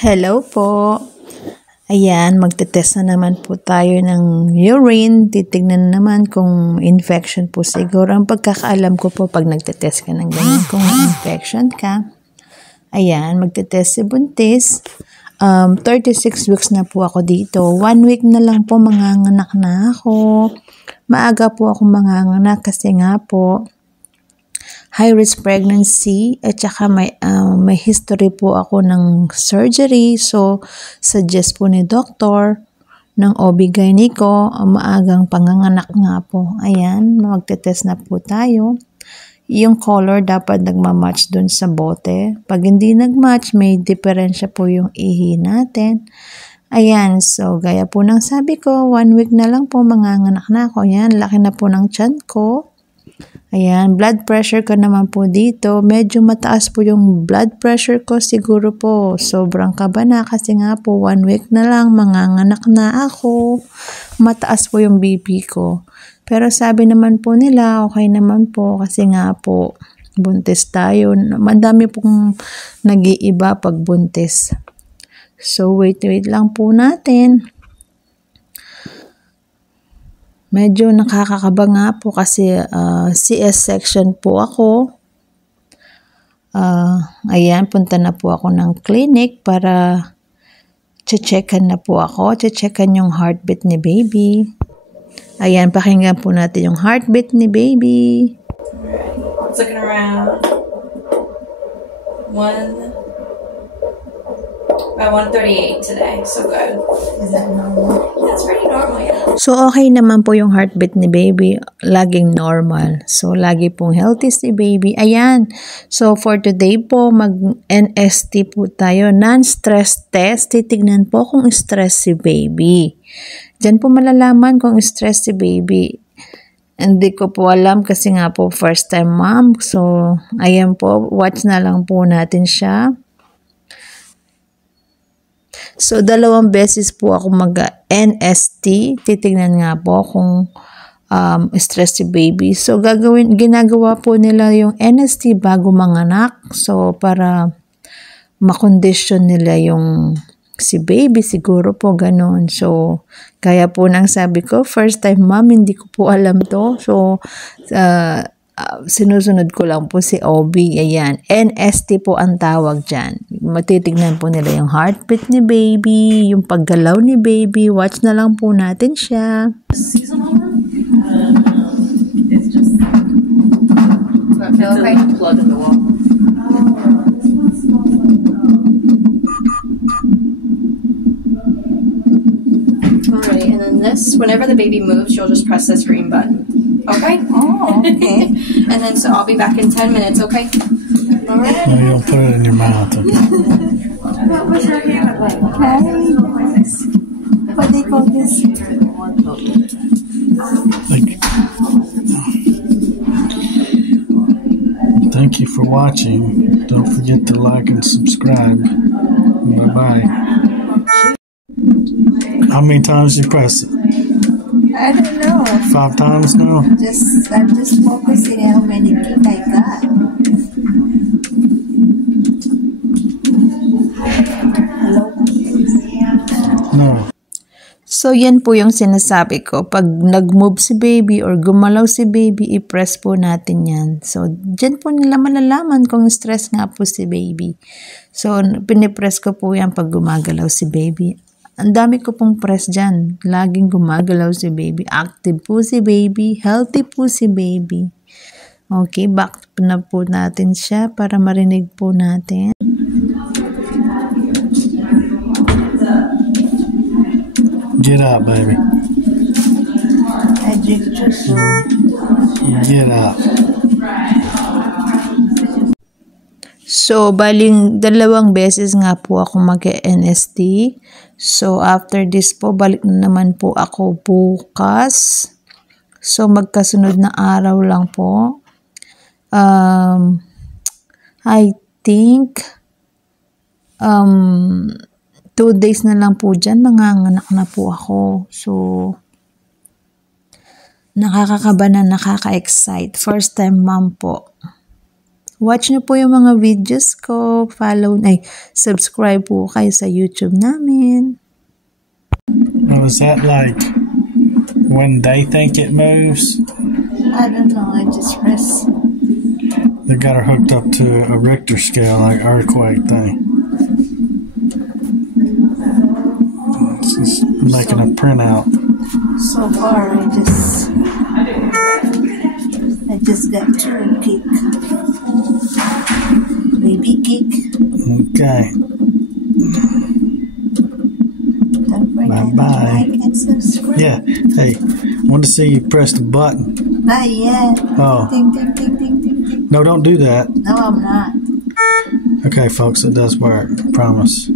Hello po. Ayan, magte-test na naman po tayo ng urine. Titignan naman kung infection po siguro. Ang pagkakaalam ko po pag nagte-test ka ng ganyan kung infection ka. Ayan, magte-test si buntis. 36 weeks na po ako dito. 1 week na lang po manganganak na ako. Maaga po ako manganganak kasi nga po high-risk pregnancy at saka may history po ako ng surgery. So, suggest po ni doktor ng OB-GYN ko, maagang panganganak nga po. Ayan, magte-test na po tayo. Yung color dapat nagmamatch dun sa bote. Pag hindi nagmatch, may diferensya po yung ihi natin. Ayan, so gaya po ng sabi ko, 1 week na lang po manganganak na ako. Ayan, laki na po ng tiyan ko. Ayan, blood pressure ko naman po dito. Medyo mataas po yung blood pressure ko. Siguro po, sobrang kaba na kasi nga po 1 week na lang, manganganak na ako. Mataas po yung BP ko. Pero sabi naman po nila, okay naman po kasi nga po, buntis tayo. Madami pong nag-iiba pag buntis. So, wait lang po natin. Medyo nakakakaba nga po kasi CS section po ako. Ayan, punta na po ako ng clinic para checkan na po ako. Checkan yung heartbeat ni baby. Ayan, pakinggan po natin yung heartbeat ni baby. Alright, looking around. 138 today, so good. Is that normal? Yeah, it's pretty normal, yeah. So, okay naman po yung heartbeat ni baby. Laging normal. So, lagi pong healthy si baby. Ayan. So, for today po, mag-NST po tayo. Non-stress test. Titignan po kung stress si baby. Diyan po malalaman kung stress si baby. Hindi ko po alam kasi nga po first time mom. So, ayan po. Watch na lang po natin siya. So, 2 beses po ako mag-NST. Titignan nga po kung stress si baby. So, ginagawa po nila yung NST bago manganak. So, para makondisyon nila yung si baby. Siguro po ganun. So, kaya po nang sabi ko, first time mom, hindi ko po alam to. So, sinusunod ko lang po si OB. Ayan. NST po ang tawag dyan. Matitignan po nila yung heartbeat ni baby, yung paggalaw ni baby. Watch na lang po natin siya. It's just okay. Plug in the wall. Alright, and then this, whenever the baby moves, you'll just press this green button. Okay? Oh, okay. And then, so I'll be back in 10 minutes, okay? Alright. No, you'll put it in your mouth. Okay? What was your hand like? What they call this? Thank you for watching. Don't forget to like and subscribe. Bye-bye. How many times you press it? I don't know. 5 times now? I'm just focusing on how many kick I got. No. So, yan po yung sinasabi ko. Pag nag-move si baby or gumalaw si baby, i-press po natin yan. So, dyan po nila malalaman kung stress nga po si baby. So, pinipress ko po yan pag gumagalaw si baby. Ang dami ko pong press dyan. Laging gumagalaw si baby. Active po si baby. Healthy po si baby. Okay, back na po natin siya para marinig po natin. Get up, baby. I drink juice. Get up. So, baling 2 beses nga po ako mag-NST. So, after this po, balik na naman po ako bukas. So, magkasunod na araw lang po. I think 2 days na lang po dyan, manganganak na po ako. So, nakakakaba na, nakaka-excite. First time mom po. Watch nyo po yung mga videos ko. Subscribe po kayo sa YouTube namin. Oh, is that like when they think it moves? I don't know, I just press. They got her hooked up to a Richter scale, like earthquake thing. It's just making a printout. So far, I just got to kick. Baby kick. Okay. Don't forget to like and subscribe. Yeah. Hey, I want to see you press the button. Not yet. Oh. Ding, ding, ding, ding, ding, ding. No, don't do that. No, I'm not. Okay, folks, it does work. I promise.